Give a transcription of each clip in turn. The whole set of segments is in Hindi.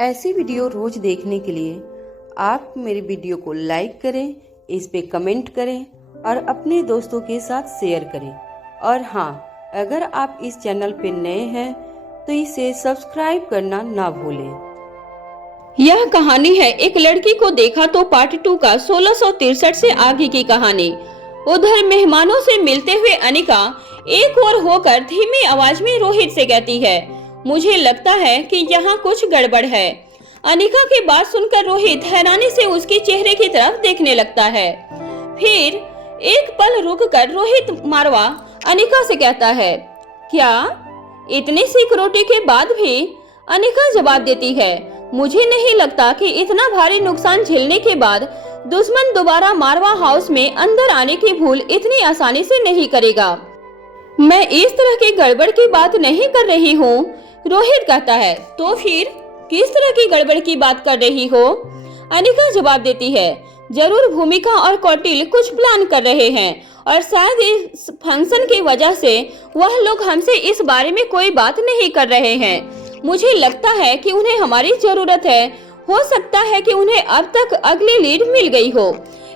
ऐसी वीडियो रोज देखने के लिए आप मेरे वीडियो को लाइक करें, इस पे कमेंट करें और अपने दोस्तों के साथ शेयर करें। और हाँ, अगर आप इस चैनल पे नए हैं तो इसे सब्सक्राइब करना ना भूलें। यह कहानी है एक लड़की को देखा तो पार्ट 2 का 1663 से आगे की कहानी। उधर मेहमानों से मिलते हुए अनिका एक और होकर धीमी आवाज में रोहित से कहती है, मुझे लगता है कि यहाँ कुछ गड़बड़ है। अनिका की बात सुनकर रोहित हैरानी से उसके चेहरे की तरफ देखने लगता है। फिर एक पल रुककर रोहित मारवा अनिका से कहता है, क्या इतनी सिक्योरिटी के बाद भी? अनिका जवाब देती है, मुझे नहीं लगता कि इतना भारी नुकसान झेलने के बाद दुश्मन दोबारा मारवा हाउस में अंदर आने की भूल इतनी आसानी से नहीं करेगा। मैं इस तरह की गड़बड़ की बात नहीं कर रही हूँ। रोहित कहता है, तो फिर किस तरह की गड़बड़ की बात कर रही हो? अनिका जवाब देती है, जरूर भूमिका और कौटिल कुछ प्लान कर रहे हैं और शायद इस फंक्शन की वजह से वह लोग हमसे इस बारे में कोई बात नहीं कर रहे हैं। मुझे लगता है कि उन्हें हमारी जरूरत है। हो सकता है कि उन्हें अब तक अगली लीड मिल गई हो,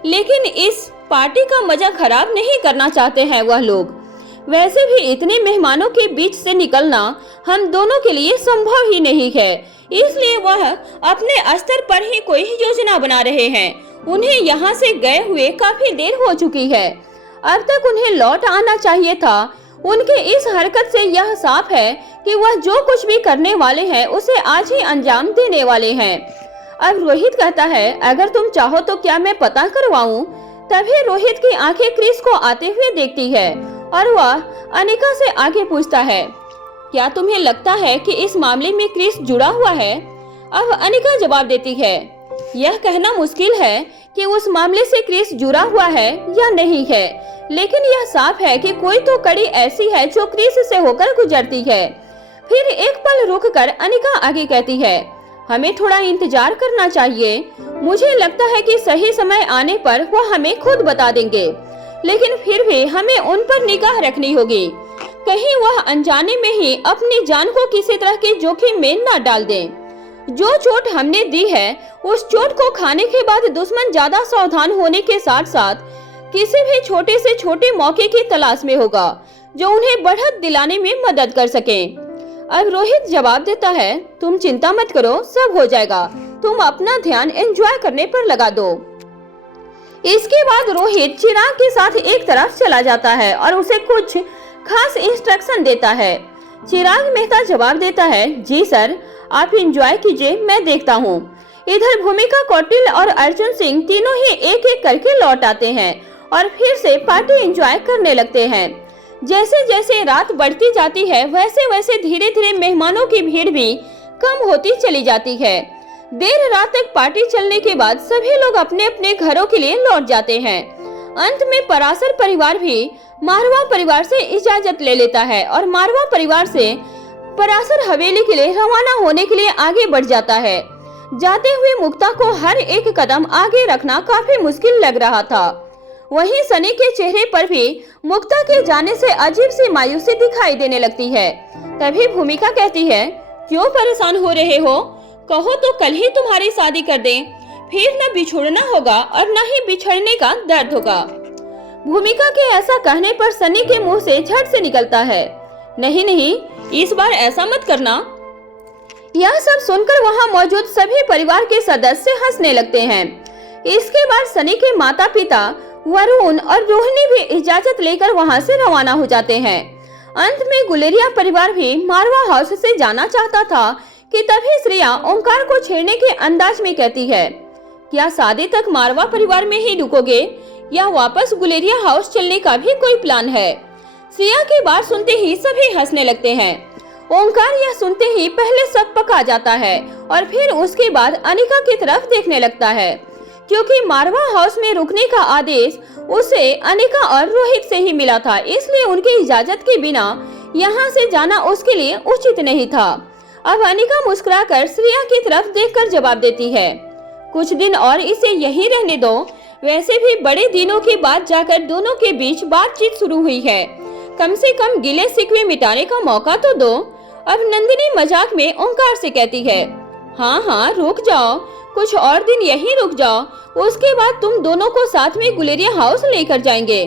लेकिन इस पार्टी का मजा खराब नहीं करना चाहते हैं वह लोग। वैसे भी इतने मेहमानों के बीच से निकलना हम दोनों के लिए संभव ही नहीं है, इसलिए वह अपने स्तर पर ही कोई योजना बना रहे हैं। उन्हें यहाँ से गए हुए काफी देर हो चुकी है, अब तक उन्हें लौट आना चाहिए था। उनके इस हरकत से यह साफ है कि वह जो कुछ भी करने वाले हैं उसे आज ही अंजाम देने वाले हैं। अब रोहित कहता है, अगर तुम चाहो तो क्या मैं पता करवाऊं? तभी रोहित की आंखें क्रिस को आते हुए देखती है और वह अनिका से आगे पूछता है, क्या तुम्हें लगता है कि इस मामले में क्रिस जुड़ा हुआ है? अब अनिका जवाब देती है, यह कहना मुश्किल है कि उस मामले से क्रिस जुड़ा हुआ है या नहीं है, लेकिन यह साफ है कि कोई तो कड़ी ऐसी है जो क्रिस से होकर गुजरती है। फिर एक पल रुककर अनिका आगे कहती है, हमें थोड़ा इंतजार करना चाहिए। मुझे लगता है कि सही समय आने पर वह हमें खुद बता देंगे, लेकिन फिर भी हमें उन पर निगाह रखनी होगी, कहीं वह अनजाने में ही अपनी जान को किसी तरह के जोखिम में न डाल दें। जो चोट हमने दी है उस चोट को खाने के बाद दुश्मन ज्यादा सावधान होने के साथ साथ किसी भी छोटे से छोटे मौके की तलाश में होगा जो उन्हें बढ़त दिलाने में मदद कर सके। अब रोहित जवाब देता है, तुम चिंता मत करो, सब हो जाएगा। तुम अपना ध्यान एंजॉय करने पर लगा दो। इसके बाद रोहित चिराग के साथ एक तरफ चला जाता है और उसे कुछ खास इंस्ट्रक्शन देता है। चिराग मेहता जवाब देता है, जी सर, आप एंजॉय कीजिए, मैं देखता हूँ। इधर भूमिका, कौटिल और अर्जुन सिंह तीनों ही एक एक करके लौट आते हैं और फिर से पार्टी एंजॉय करने लगते हैं। जैसे जैसे रात बढ़ती जाती है वैसे वैसे धीरे धीरे मेहमानों की भीड़ भी कम होती चली जाती है। देर रात तक पार्टी चलने के बाद सभी लोग अपने अपने घरों के लिए लौट जाते हैं। अंत में पराशर परिवार भी मारवा परिवार से इजाजत ले लेता है और मारवा परिवार से पराशर हवेली के लिए रवाना होने के लिए आगे बढ़ जाता है। जाते हुए मुक्ता को हर एक कदम आगे रखना काफी मुश्किल लग रहा था। वहीं सनी के चेहरे पर भी मुक्ता के जाने से अजीब सी मायूसी दिखाई देने लगती है। तभी भूमिका कहती है, क्यों परेशान हो रहे हो? कहो तो कल ही तुम्हारी शादी कर दें, फिर न बिछोड़ना होगा और न ही बिछड़ने का दर्द होगा। भूमिका के ऐसा कहने पर सनी के मुंह से झट से निकलता है, नहीं नहीं, इस बार ऐसा मत करना। यह सब सुनकर वहां मौजूद सभी परिवार के सदस्य हंसने लगते हैं। इसके बाद सनी के माता पिता वरुण और रोहिणी भी इजाजत लेकर वहां से रवाना हो जाते हैं। अंत में गुलेरिया परिवार भी मारवा हाउस से जाना चाहता था कि तभी श्रेया ओंकार को छेड़ने के अंदाज में कहती है, क्या शादी तक मारवा परिवार में ही रुकोगे या वापस गुलेरिया हाउस चलने का भी कोई प्लान है? श्रेया की बात सुनते ही सभी हंसने लगते हैं। ओंकार यह सुनते ही पहले सब पका जाता है और फिर उसके बाद अनिका की तरफ देखने लगता है, क्योंकि मारवा हाउस में रुकने का आदेश उसे अनिका और रोहित से ही मिला था, इसलिए उनकी इजाजत के बिना यहाँ से जाना उसके लिए उचित नहीं था। अब अनिका मुस्कुराकर श्रेया की तरफ देखकर जवाब देती है, कुछ दिन और इसे यहीं रहने दो। वैसे भी बड़े दिनों के बाद जाकर दोनों के बीच बातचीत शुरू हुई है, कम से कम गिले शिकवे मिटाने का मौका तो दो। अब नंदिनी मजाक में ओंकार से कहती है, हाँ हाँ रुक जाओ, कुछ और दिन यहीं रुक जाओ, उसके बाद तुम दोनों को साथ में गुलेरिया हाउस लेकर जाएंगे।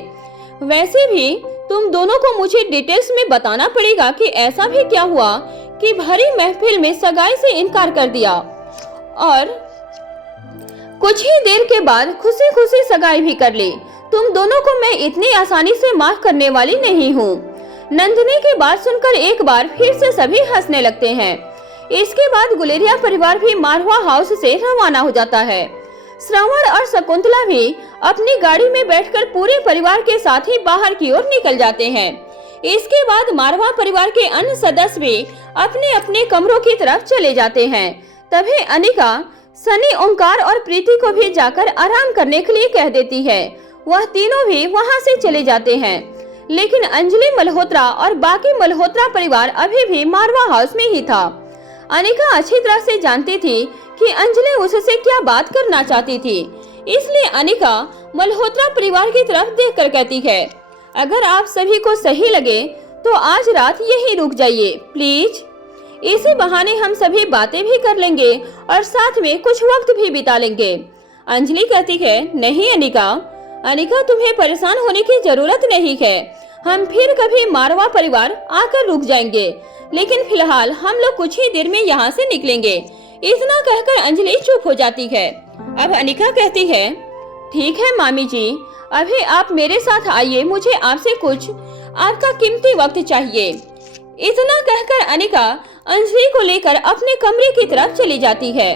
वैसे भी तुम दोनों को मुझे डिटेल्स में बताना पड़ेगा कि ऐसा भी क्या हुआ कि भरी महफिल में सगाई से इनकार कर दिया और कुछ ही देर के बाद खुशी खुशी सगाई भी कर ली। तुम दोनों को मैं इतनी आसानी से माफ करने वाली नहीं हूँ। नंदिनी की बात सुनकर एक बार फिर से सभी हंसने लगते हैं। इसके बाद गुलेरिया परिवार भी मारवा हाउस से रवाना हो जाता है। श्रवण और शकुंतला भी अपनी गाड़ी में बैठकर पूरे परिवार के साथ ही बाहर की ओर निकल जाते हैं। इसके बाद मारवा परिवार के अन्य सदस्य भी अपने अपने कमरों की तरफ चले जाते हैं। तभी अनिका सनी, ओंकार और प्रीति को भी जाकर आराम करने के लिए कह देती है। वह तीनों भी वहां से चले जाते हैं, लेकिन अंजलि मल्होत्रा और बाकी मल्होत्रा परिवार अभी भी मारवा हाउस में ही था। अनिका अच्छी तरह से जानती थी कि अंजलि उससे क्या बात करना चाहती थी, इसलिए अनिका मल्होत्रा परिवार की तरफ देखकर कहती है, अगर आप सभी को सही लगे तो आज रात यहीं रुक जाइए प्लीज। इसी बहाने हम सभी बातें भी कर लेंगे और साथ में कुछ वक्त भी बिता लेंगे। अंजलि कहती है, नहीं अनिका तुम्हें परेशान होने की जरूरत नहीं है, हम फिर कभी मारवा परिवार आकर रुक जाएंगे, लेकिन फिलहाल हम लोग कुछ ही देर में यहाँ से निकलेंगे। इतना कहकर अंजलि चुप हो जाती है। अब अनिका कहती है, ठीक है मामी जी, अभी आप मेरे साथ आइए, मुझे आपसे कुछ आपका कीमती वक्त चाहिए। इतना कहकर अनिका अंजलि को लेकर अपने कमरे की तरफ चली जाती है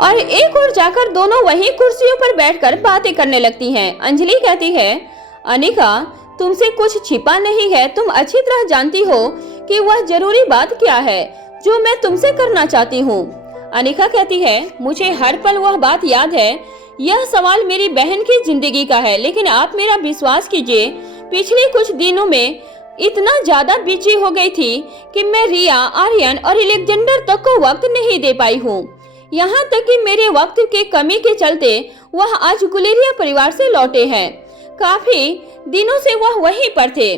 और एक और जाकर दोनों वहीं कुर्सियों पर बैठकर बातें करने लगती हैं। अंजलि कहती है, अनिका तुमसे कुछ छिपा नहीं है, तुम अच्छी तरह जानती हो कि वह जरूरी बात क्या है जो मैं तुमसे करना चाहती हूँ। अनिका कहती है, मुझे हर पल वह बात याद है, यह सवाल मेरी बहन की जिंदगी का है, लेकिन आप मेरा विश्वास कीजिए, पिछले कुछ दिनों में इतना ज्यादा बिजी हो गई थी कि मैं रिया, आर्यन और अलेक्जेंडर तक को वक्त नहीं दे पाई हूँ। यहाँ तक कि मेरे वक्त के कमी के चलते वह आज गुलेरिया परिवार से लौटे हैं। काफी दिनों से वह वहीं पर थे।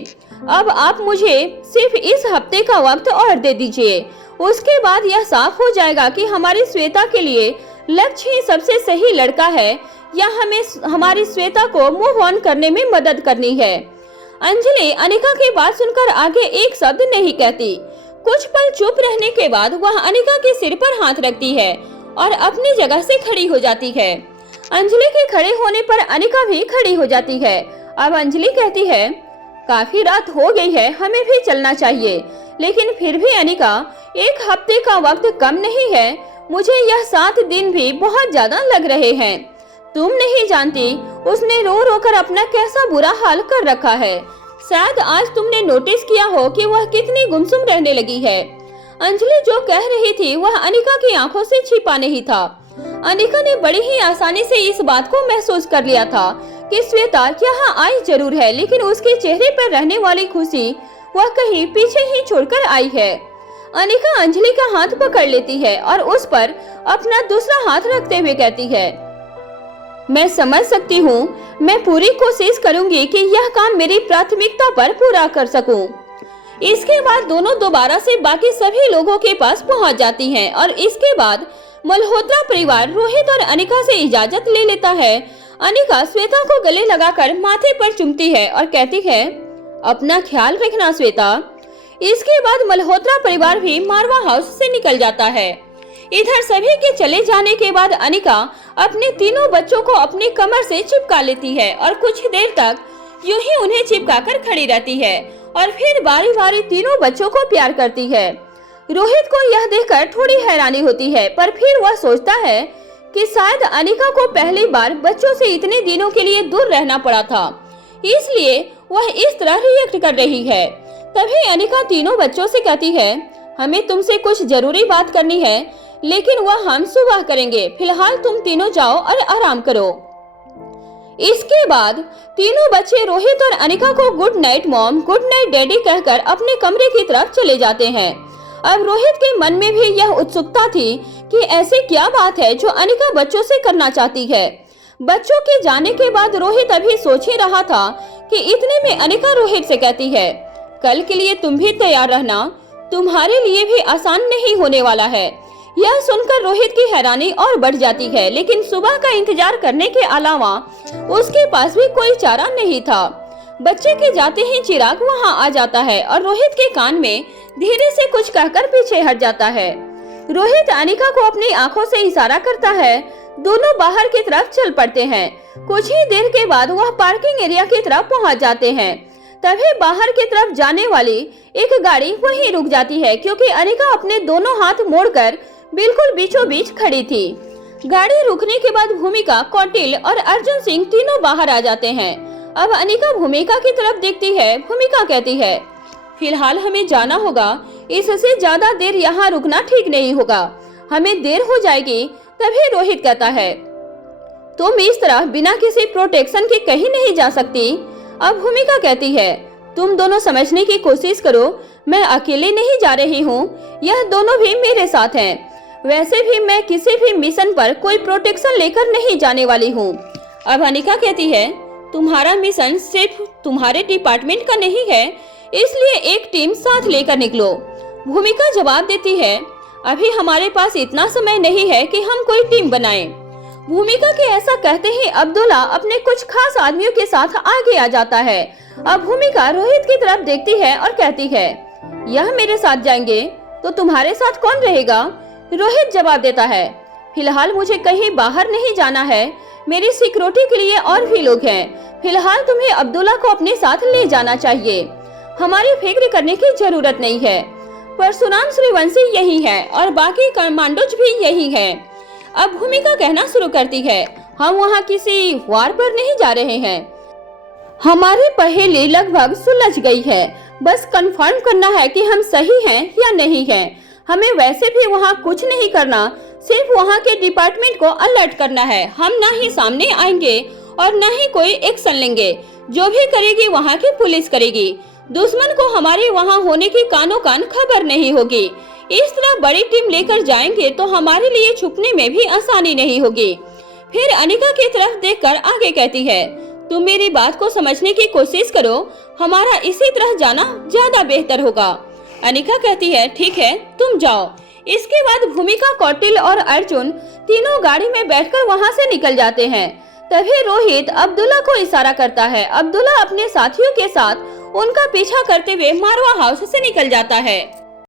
अब आप मुझे सिर्फ इस हफ्ते का वक्त और दे दीजिए, उसके बाद यह साफ हो जाएगा कि हमारी श्वेता के लिए लक्ष्य ही सबसे सही लड़का है या हमें हमारी श्वेता को मूव ऑन करने में मदद करनी है। अंजलि अनिका की बात सुनकर आगे एक शब्द नहीं कहती। कुछ पल चुप रहने के बाद वह अनिका के सिर पर हाथ रखती है और अपनी जगह से खड़ी हो जाती है। अंजलि के खड़े होने पर अनिका भी खड़ी हो जाती है। अब अंजलि कहती है, काफी रात हो गई है, हमें भी चलना चाहिए, लेकिन फिर भी अनिका, एक हफ्ते का वक्त कम नहीं है, मुझे यह 7 दिन भी बहुत ज्यादा लग रहे हैं। तुम नहीं जानती उसने रो रो कर अपना कैसा बुरा हाल कर रखा है। शायद आज तुमने नोटिस किया हो कि वह कितनी गुमसुम रहने लगी है। अंजलि जो कह रही थी वह अनिका की आंखों से छिपा नहीं था। अनिका ने बड़ी ही आसानी से इस बात को महसूस कर लिया था कि श्वेता यहाँ आई जरूर है, लेकिन उसके चेहरे पर रहने वाली खुशी वह कहीं पीछे ही छोड़कर आई है। अनिका अंजलि का हाथ पकड़ लेती है और उस पर अपना दूसरा हाथ रखते हुए कहती है, मैं समझ सकती हूँ, मैं पूरी कोशिश करूंगी कि यह काम मेरी प्राथमिकता पर पूरा कर सकूं। इसके बाद दोनों दोबारा से बाकी सभी लोगों के पास पहुंच जाती हैं और इसके बाद मल्होत्रा परिवार रोहित और अनिका से इजाजत ले लेता है। अनिका श्वेता को गले लगाकर माथे पर चूमती है और कहती है, अपना ख्याल रखना श्वेता। इसके बाद मल्होत्रा परिवार भी मारवा हाउस से निकल जाता है। इधर सभी के चले जाने के बाद अनिका अपने तीनों बच्चों को अपनी कमर से चिपका लेती है और कुछ देर तक यूं ही उन्हें चिपकाकर खड़ी रहती है और फिर बारी बारी तीनों बच्चों को प्यार करती है। रोहित को यह देखकर थोड़ी हैरानी होती है, पर फिर वह सोचता है कि शायद अनिका को पहली बार बच्चों से इतने दिनों के लिए दूर रहना पड़ा था, इसलिए वह इस तरह रिएक्ट कर रही है। तभी अनिका तीनों बच्चों से कहती है, हमें तुमसे कुछ जरूरी बात करनी है, लेकिन वह हम सुबह करेंगे, फिलहाल तुम तीनों जाओ और आराम करो। इसके बाद तीनों बच्चे रोहित और अनिका को good night mom, good night daddy कहकर अपने कमरे की तरफ चले जाते हैं। अब रोहित के मन में भी यह उत्सुकता थी कि ऐसी क्या बात है जो अनिका बच्चों से करना चाहती है। बच्चों के जाने के बाद रोहित अभी सोच ही रहा था कि इतने में अनिका रोहित से कहती है, कल के लिए तुम भी तैयार रहना, तुम्हारे लिए भी आसान नहीं होने वाला है। यह सुनकर रोहित की हैरानी और बढ़ जाती है, लेकिन सुबह का इंतजार करने के अलावा उसके पास भी कोई चारा नहीं था। बच्चे के जाते ही चिराग वहां आ जाता है और रोहित के कान में धीरे से कुछ कहकर पीछे हट जाता है। रोहित अनिका को अपनी आंखों से इशारा करता है। दोनों बाहर की तरफ चल पड़ते हैं। कुछ ही देर के बाद वह पार्किंग एरिया की तरफ पहुंच जाते हैं। तभी बाहर की तरफ जाने वाली एक गाड़ी वहीं रुक जाती है, क्योंकि अनिका अपने दोनों हाथ मोड़कर बिल्कुल बीचों बीच खड़ी थी। गाड़ी रुकने के बाद भूमिका, कौटिल्य और अर्जुन सिंह तीनों बाहर आ जाते हैं। अब अनिका भूमिका की तरफ देखती है। भूमिका कहती है, फिलहाल हमें जाना होगा, इससे ज्यादा देर यहाँ रुकना ठीक नहीं होगा, हमें देर हो जाएगी। तभी रोहित कहता है, तुम इस तरह बिना किसी प्रोटेक्शन के कहीं नहीं जा सकती। अब भूमिका कहती है, तुम दोनों समझने की कोशिश करो, मैं अकेले नहीं जा रही हूँ, यह दोनों भी मेरे साथ हैं। वैसे भी मैं किसी भी मिशन पर कोई प्रोटेक्शन लेकर नहीं जाने वाली हूँ। अब अनिका कहती है, तुम्हारा मिशन सिर्फ तुम्हारे डिपार्टमेंट का नहीं है, इसलिए एक टीम साथ लेकर निकलो। भूमिका जवाब देती है, अभी हमारे पास इतना समय नहीं है कि हम कोई टीम बनाएं। भूमिका के ऐसा कहते ही अब्दुल्ला अपने कुछ खास आदमियों के साथ आगे आ जाता है। अब भूमिका रोहित की तरफ देखती है और कहती है, यह मेरे साथ जाएंगे तो तुम्हारे साथ कौन रहेगा? रोहित जवाब देता है, फिलहाल मुझे कहीं बाहर नहीं जाना है, मेरी सिक्योरिटी के लिए और भी लोग हैं। फिलहाल तुम्हें अब्दुल्ला को अपने साथ ले जाना चाहिए, हमारी फिक्र करने की जरूरत नहीं है। परशुराम सूर्यवंशी यही है और बाकी कमांडोज भी यही है। अब भूमिका कहना शुरू करती है, हम वहाँ किसी वार पर नहीं जा रहे हैं, हमारी पहेली लगभग सुलझ गई है, बस कंफर्म करना है कि हम सही हैं या नहीं हैं। हमें वैसे भी वहाँ कुछ नहीं करना, सिर्फ वहाँ के डिपार्टमेंट को अलर्ट करना है। हम ना ही सामने आएंगे और ना ही कोई एक्शन लेंगे, जो भी करेगी वहाँ की पुलिस करेगी। दुश्मन को हमारे वहाँ होने की कानो कान खबर नहीं होगी। इस तरह बड़ी टीम लेकर जाएंगे तो हमारे लिए छुपने में भी आसानी नहीं होगी। फिर अनिका की तरफ देखकर आगे कहती है, तुम मेरी बात को समझने की कोशिश करो, हमारा इसी तरह जाना ज्यादा बेहतर होगा। अनिका कहती है, ठीक है तुम जाओ। इसके बाद भूमिका, कौटिल्य और अर्जुन तीनों गाड़ी में बैठकर वहां से निकल जाते हैं। तभी रोहित अब्दुल्ला को इशारा करता है। अब्दुल्ला अपने साथियों के साथ उनका पीछा करते हुए मारवा हाउस से निकल जाता है।